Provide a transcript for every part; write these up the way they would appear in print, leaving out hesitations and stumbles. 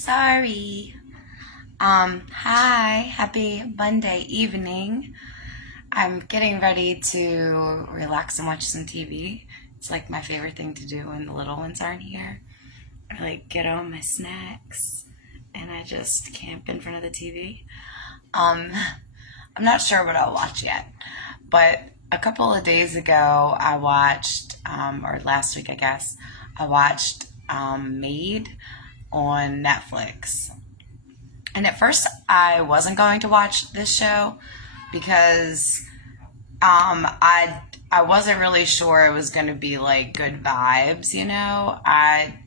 Sorry. Hi, happy Monday evening. I'm getting ready to relax and watch some TV. It's like my favorite thing to do when the little ones aren't here. I like get on my snacks and I just camp in front of the TV. Um, I'm not sure what I'll watch yet, but a couple of days ago I watched, or last week I guess, I watched Maid on Netflix. And at first, I wasn't going to watch this show because I wasn't really sure it was going to be like good vibes. I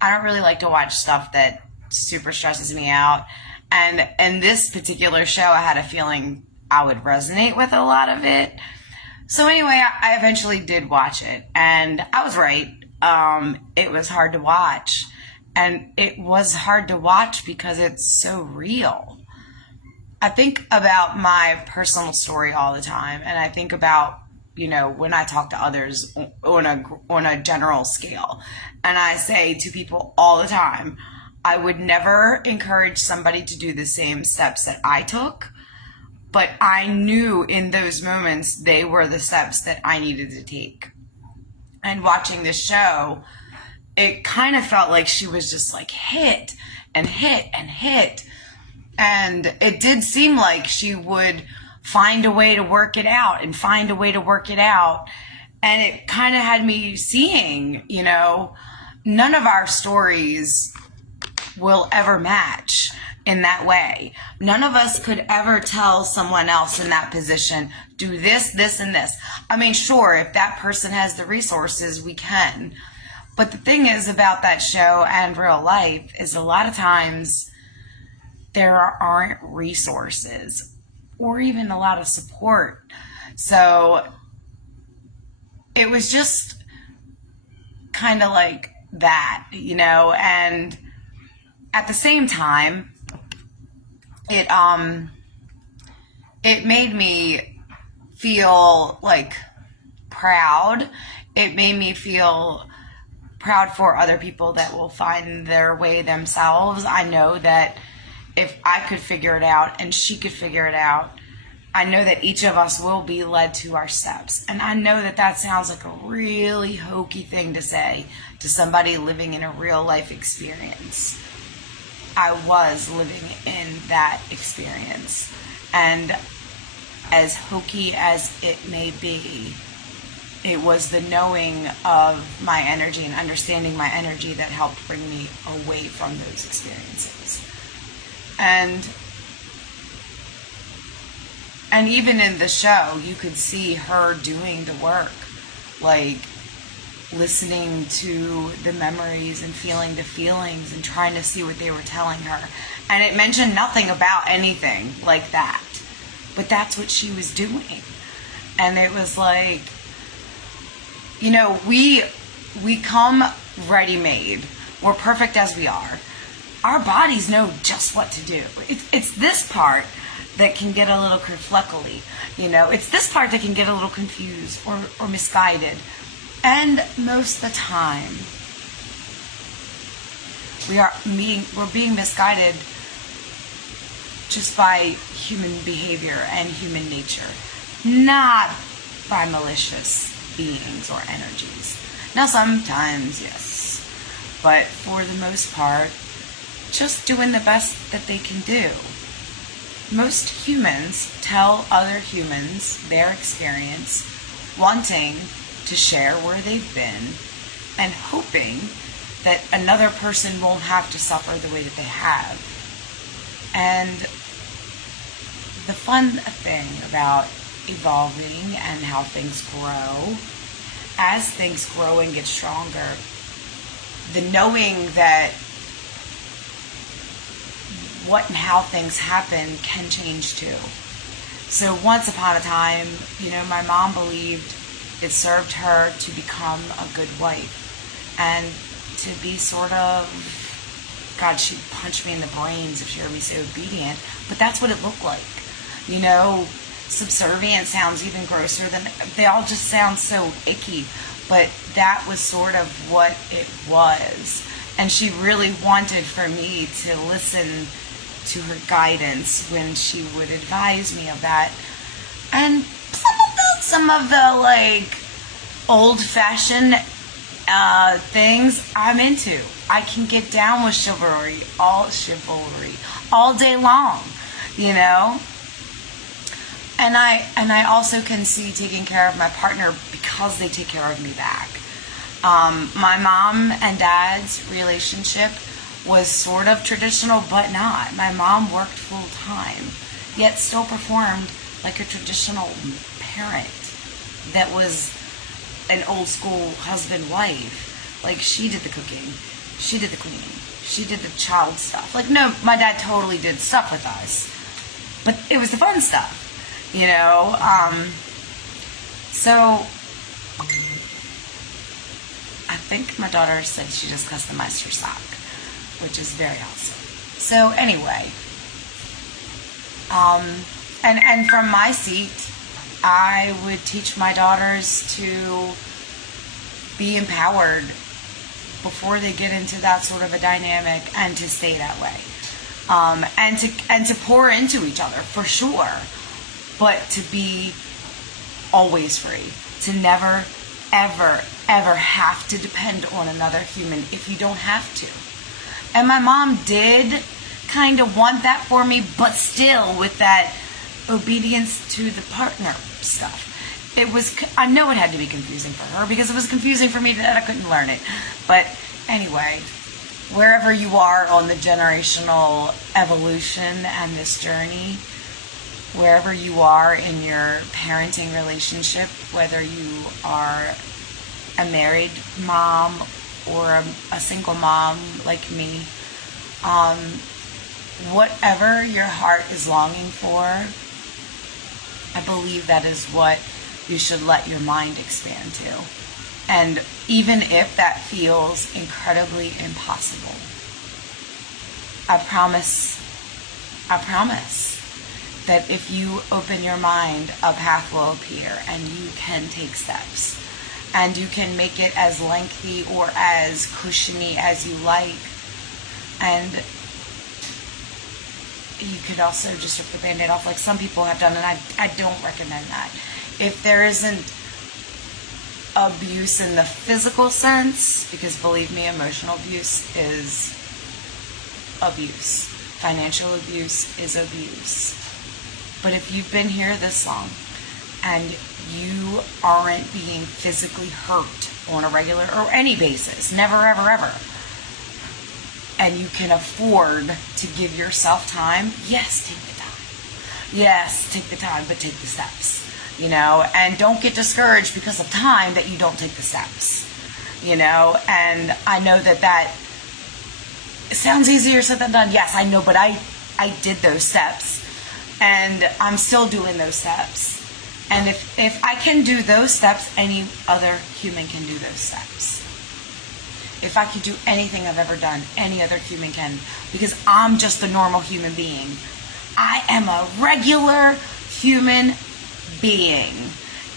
don't really like to watch stuff that super stresses me out. And in this particular show, I had a feeling I would resonate with a lot of it. So anyway, I eventually did watch it, and I was right. It was hard to watch. And it was hard to watch because it's so real. I think about my personal story all the time, and I think about, when I talk to others on a general scale. And I say to people all the time, I would never encourage somebody to do the same steps that I took, but I knew in those moments they were the steps that I needed to take. And watching this show, it kind of felt like she was just like hit and hit and hit. And it did seem like she would find a way to work it out and find a way to work it out. And it kind of had me seeing, none of our stories will ever match in that way. None of us could ever tell someone else in that position, do this, this, and this. I mean, sure, if that person has the resources, we can. But the thing is about that show and real life is a lot of times there aren't resources or even a lot of support. So it was just kind of like that, and at the same time, it made me feel like proud. It made me feel proud for other people that will find their way themselves. I know that if I could figure it out and she could figure it out, I know that each of us will be led to our steps. And I know that that sounds like a really hokey thing to say to somebody living in a real life experience. I was living in that experience. And as hokey as it may be, it was the knowing of my energy and understanding my energy that helped bring me away from those experiences. And even in the show, you could see her doing the work, like listening to the memories and feeling the feelings and trying to see what they were telling her. And it mentioned nothing about anything like that, but that's what she was doing. And it was like, we come ready-made. We're perfect as we are. Our bodies know just what to do. It's this part that can get a little kerfluckly. It's this part that can get a little confused or misguided. And most of the time, we're being misguided just by human behavior and human nature, not by malicious beings or energies. Now sometimes, yes, but for the most part, just doing the best that they can do. Most humans tell other humans their experience, wanting to share where they've been and hoping that another person won't have to suffer the way that they have. And the fun thing about evolving and how things grow, as things grow and get stronger, the knowing that what and how things happen can change too. So once upon a time, my mom believed it served her to become a good wife and to be sort of, God, she'd punch me in the brains if she heard me say obedient, but that's what it looked like. Subservient sounds even grosser than, they all just sound so icky, but that was sort of what it was. And she really wanted for me to listen to her guidance when she would advise me of that. And some of the like old-fashioned things I'm into. I can get down with chivalry all day long, you know. And I also can see taking care of my partner because they take care of me back. My mom and dad's relationship was sort of traditional, but not. My mom worked full time, yet still performed like a traditional parent that was an old school husband-wife. Like, she did the cooking, she did the cleaning, she did the child stuff. Like, no, my dad totally did stuff with us, but it was the fun stuff, you know. So I think my daughter said she just customized her sock, which is very awesome. So anyway, and from my seat, I would teach my daughters to be empowered before they get into that sort of a dynamic, and to stay that way, and to pour into each other for sure, but to be always free, to never ever have to depend on another human if you don't have to. And my mom did kind of want that for me, but still with that obedience to the partner stuff. It was, I know it had to be confusing for her because it was confusing for me that I couldn't learn it. But anyway, wherever you are on the generational evolution and this journey, wherever you are in your parenting relationship, whether you are a married mom or a single mom like me, whatever your heart is longing for, I believe that is what you should let your mind expand to. And even if that feels incredibly impossible, I promise that if you open your mind, a path will appear and you can take steps. And you can make it as lengthy or as cushiony as you like. And you could also just rip the Band-Aid off like some people have done, and I don't recommend that. If there isn't abuse in the physical sense, because believe me, emotional abuse is abuse. Financial abuse is abuse. But if you've been here this long and you aren't being physically hurt on a regular or any basis, never, ever, ever, and you can afford to give yourself time, yes, take the time. Yes, take the time, but take the steps, you know, and don't get discouraged because of time that you don't take the steps, you know. And I know that sounds easier said than done. Yes, I know, but I did those steps, and I'm still doing those steps. And if I can do those steps, any other human can do those steps. If I could do anything I've ever done, any other human can, because I'm just a normal human being. I am a regular human being,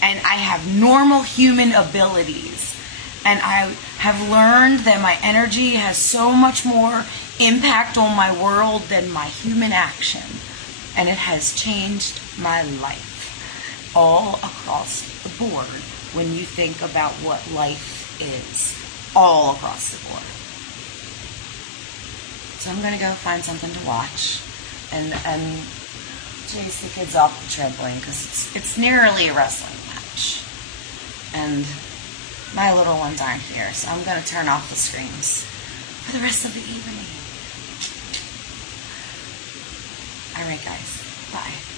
and I have normal human abilities. And I have learned that my energy has so much more impact on my world than my human action. And it has changed my life all across the board when you think about what life is, all across the board. So I'm going to go find something to watch and chase the kids off the trampoline, because it's nearly a wrestling match. And my little ones aren't here, so I'm going to turn off the screens for the rest of the evening. Alright guys, bye.